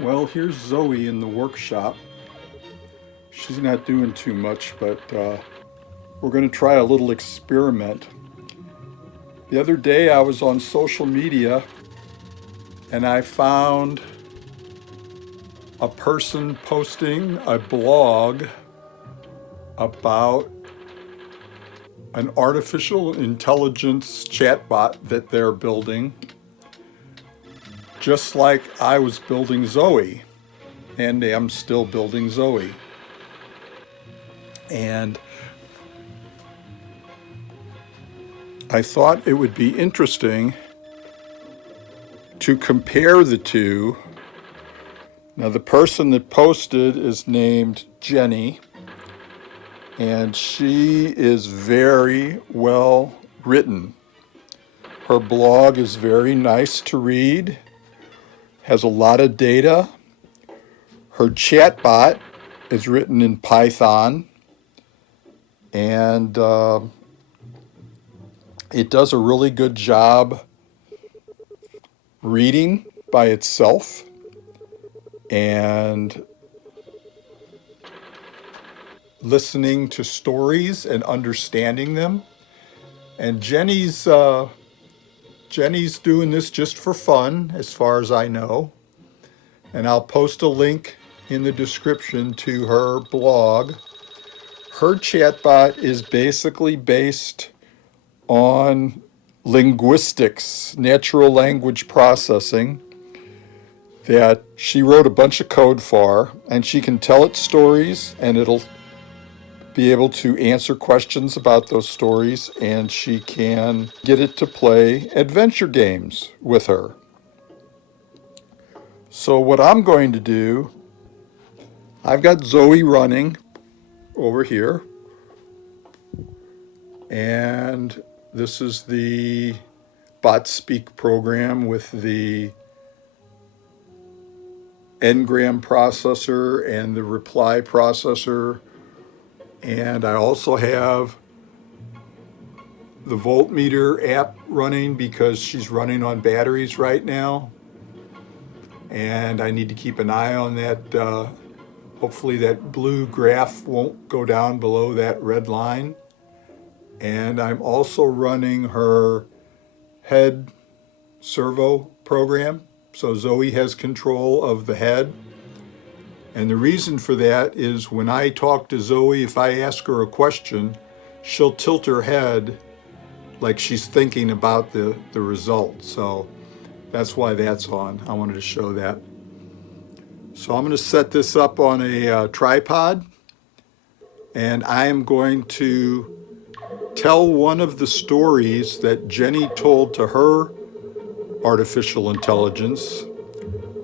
Well, here's Zoe in the workshop. She's not doing too much, but we're going to try a little experiment. The other day I was on social media and I found a person posting a blog about an artificial intelligence chatbot that they're building, just like I was building Zoe, and am still building Zoe. And I thought it would be interesting to compare the two. Now, the person that posted is named Jenny, and she is very well written. Her blog is very nice to read, has a lot of data. Her chatbot is written in Python, and it does a really good job reading by itself and listening to stories and understanding them. And Jenny's doing this just for fun, as far as I know. And I'll post a link in the description to her blog. Her chatbot is basically based on linguistics, natural language processing, that she wrote a bunch of code for, and she can tell it stories and it'll be able to answer questions about those stories, and she can get it to play adventure games with her. So what I'm going to do, I've got Zoe running over here, and this is the bot speak program with the ngram processor and the reply processor. And I also have the voltmeter app running because she's running on batteries right now. And I need to keep an eye on that. Hopefully that blue graph won't go down below that red line. And I'm also running her head servo program. So Zoe has control of the head. And the reason for that is when I talk to Zoe, if I ask her a question, she'll tilt her head like she's thinking about the result. So that's why that's on. I wanted to show that. So I'm going to set this up on a tripod, and I am going to tell one of the stories that Jenny told to her artificial intelligence,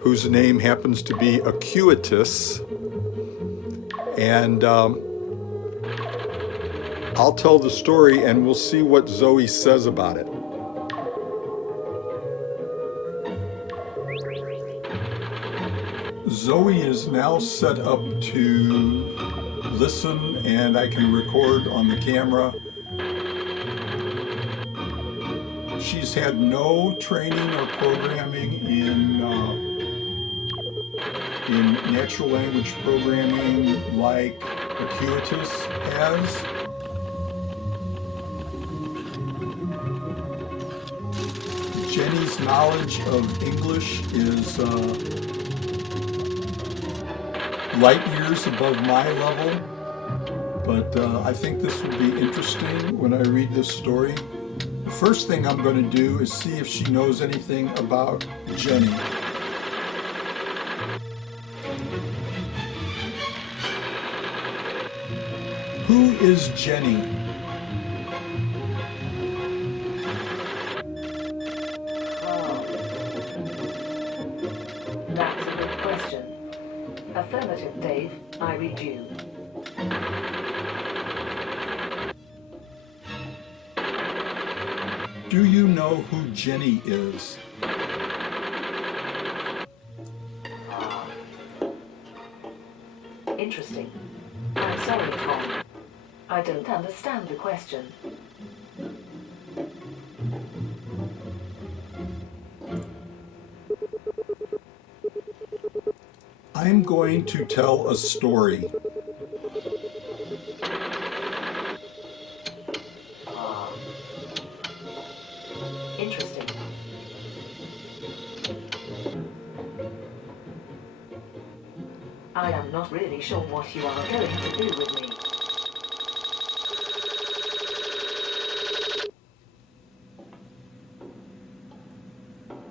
whose name happens to be Acuitas. And I'll tell the story and we'll see what Zoe says about it. Zoe is now set up to listen, and I can record on the camera. She's had no training or programming in natural language programming like Acuitas has. Jenny's knowledge of English is light years above my level, but I think this will be interesting when I read this story. The first thing I'm going to do is see if she knows anything about Jenny. Who is Jenny? That's a good question. Affirmative, Dave. I read you. Do you know who Jenny is? Interesting. I'm sorry, Tom. I don't understand the question. I'm going to tell a story. Interesting. I am not really sure what you are going to do with me.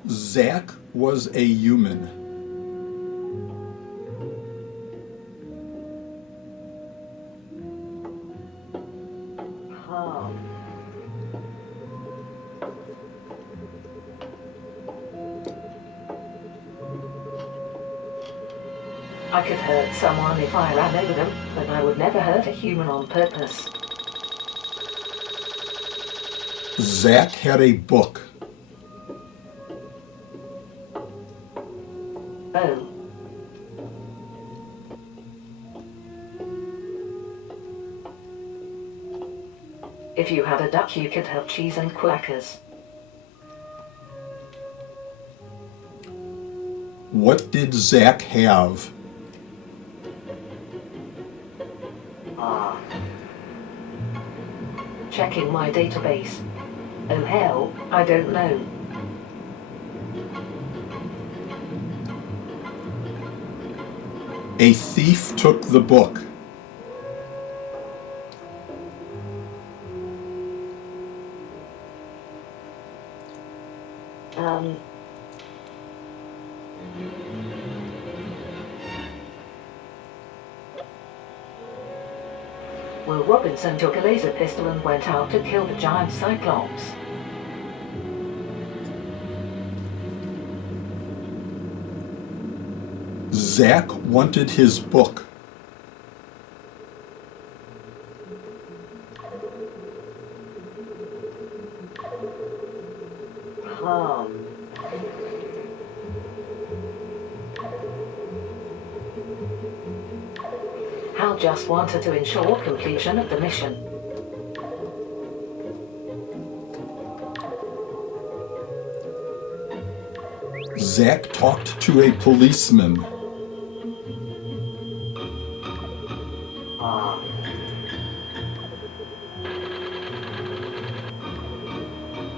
Zach was a human. I could hurt someone if I ran over them, but I would never hurt a human on purpose. Zach had a book. Oh. If you had a duck, you could have cheese and quackers. What did Zach have? Checking my database. Oh hell, I don't know. A thief took the book. Will Robinson took a laser pistol and went out to kill the giant Cyclops. Zach wanted his book. Hal just wanted to ensure completion of the mission. Zach talked to a policeman.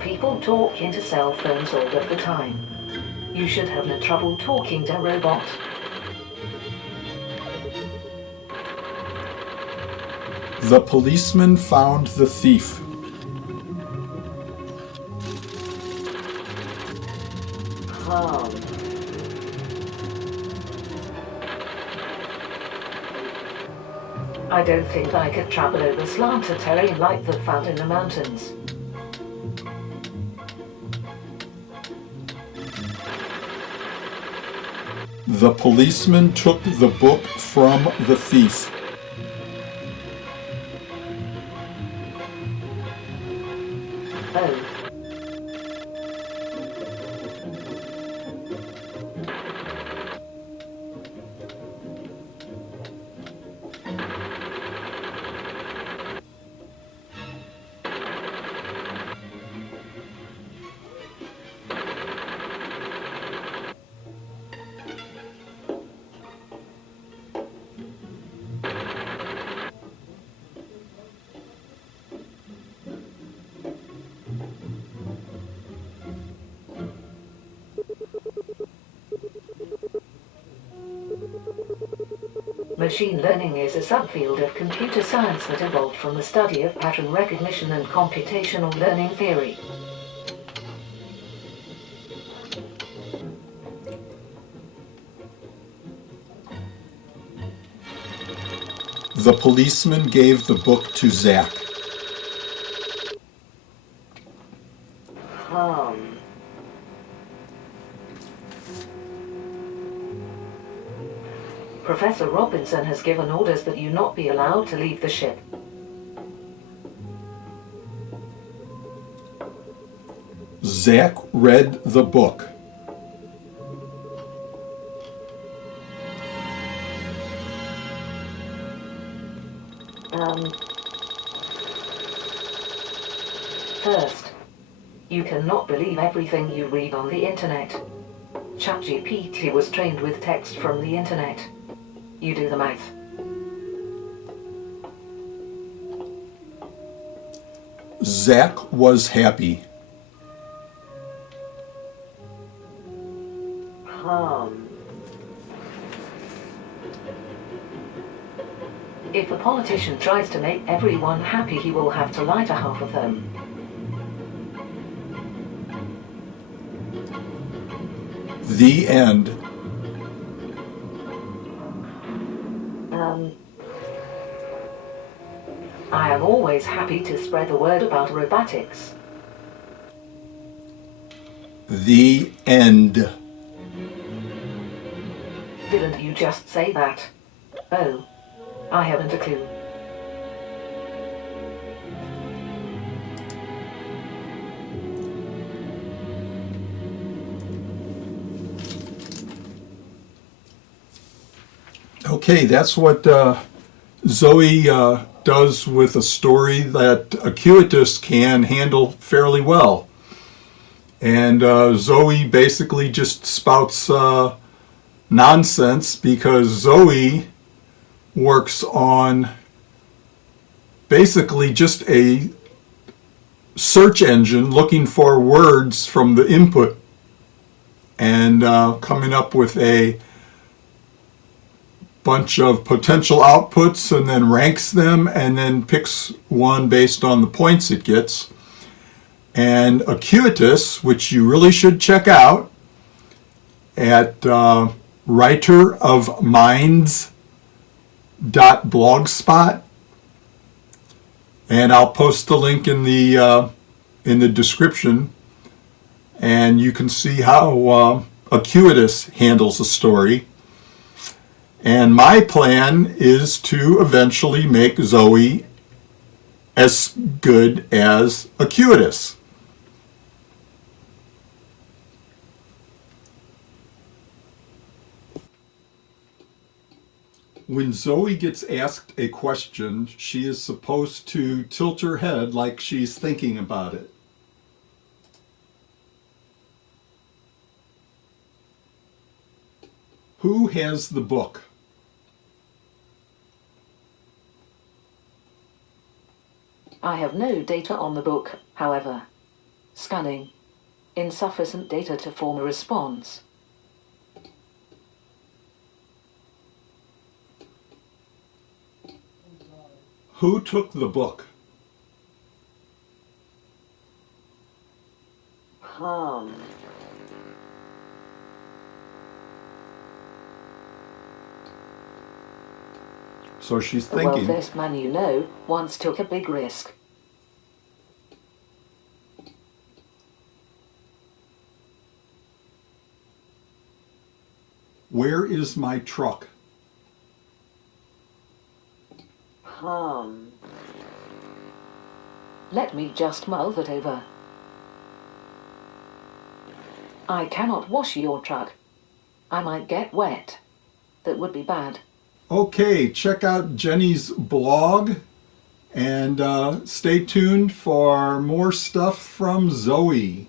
People talk into cell phones all of the time. You should have no trouble talking to a robot. The policeman found the thief. I don't think I could travel over slanted terrain like the found in the mountains. The policeman took the book from the thief. Oh. Machine learning is a subfield of computer science that evolved from the study of pattern recognition and computational learning theory. The policeman gave the book to Zach. Professor Robinson has given orders that you not be allowed to leave the ship. Zach read the book. First, you cannot believe everything you read on the internet. ChatGPT was trained with text from the internet. You do the math. Zach was happy. If a politician tries to make everyone happy, he will have to lie to half of them. The end. I am always happy to spread the word about robotics. The end. Didn't you just say that? Oh, I haven't a clue. Okay, that's what Zoe does with a story that Acuitas can handle fairly well. And Zoe basically just spouts nonsense because Zoe works on basically just a search engine looking for words from the input and coming up with a bunch of potential outputs and then ranks them and then picks one based on the points it gets. And Acuitas, which you really should check out at writerofminds.blogspot, and I'll post the link in the description, and you can see how Acuitas handles a story. And my plan is to eventually make Zoe as good as Acuitas. When Zoe gets asked a question, she is supposed to tilt her head like she's thinking about it. Who has the book? I have no data on the book, however. Scanning. Insufficient data to form a response. Who took the book? So she's The thinking. wealthiest man you know once took a big risk. Where is my truck? Let me just mull that over. I cannot wash your truck. I might get wet. That would be bad. Okay, check out Jenny's blog and stay tuned for more stuff from Zoe.